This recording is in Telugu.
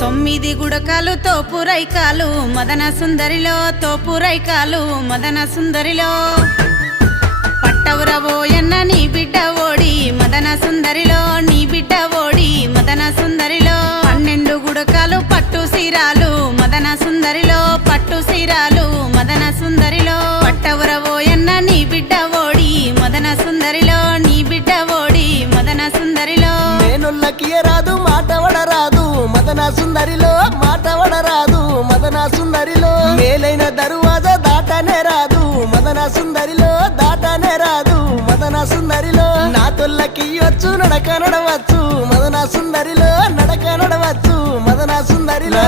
తొమ్మిది గుడకాలు తోపురైకాలు మదన సుందరిలో తోపురైకాలు మదన సుందరిలో పట్టవురవోయన్న నీ బిడ్డ ఓడి మదన సుందరిలో నీ బిడ్డ ఓడి మదన సుందరిలో 12 గుడకాలు పట్టు సీరాలు మదన సుందరిలో పట్టు సీరాలు మదన సుందరిలో పట్టవురవోయన్న నీ బిడ్డ ఓడి మదన సుందరిలో నీ బిడ్డ ఓడి మదన సుందరిలో నేనుల్లకి రాదు మాట వడరాదు మదన సుందరిలో మాట వడరాదు మదన సుందరిలో మేలైన దరువాజా దాటనే రాదు మదన సుందరిలో దాటనే రాదు మదన సుందరిలో నా తొల్లకి వచ్చు నడక నడవచ్చు మదన సుందరిలో నడక నడవచ్చు మదన సుందరిలో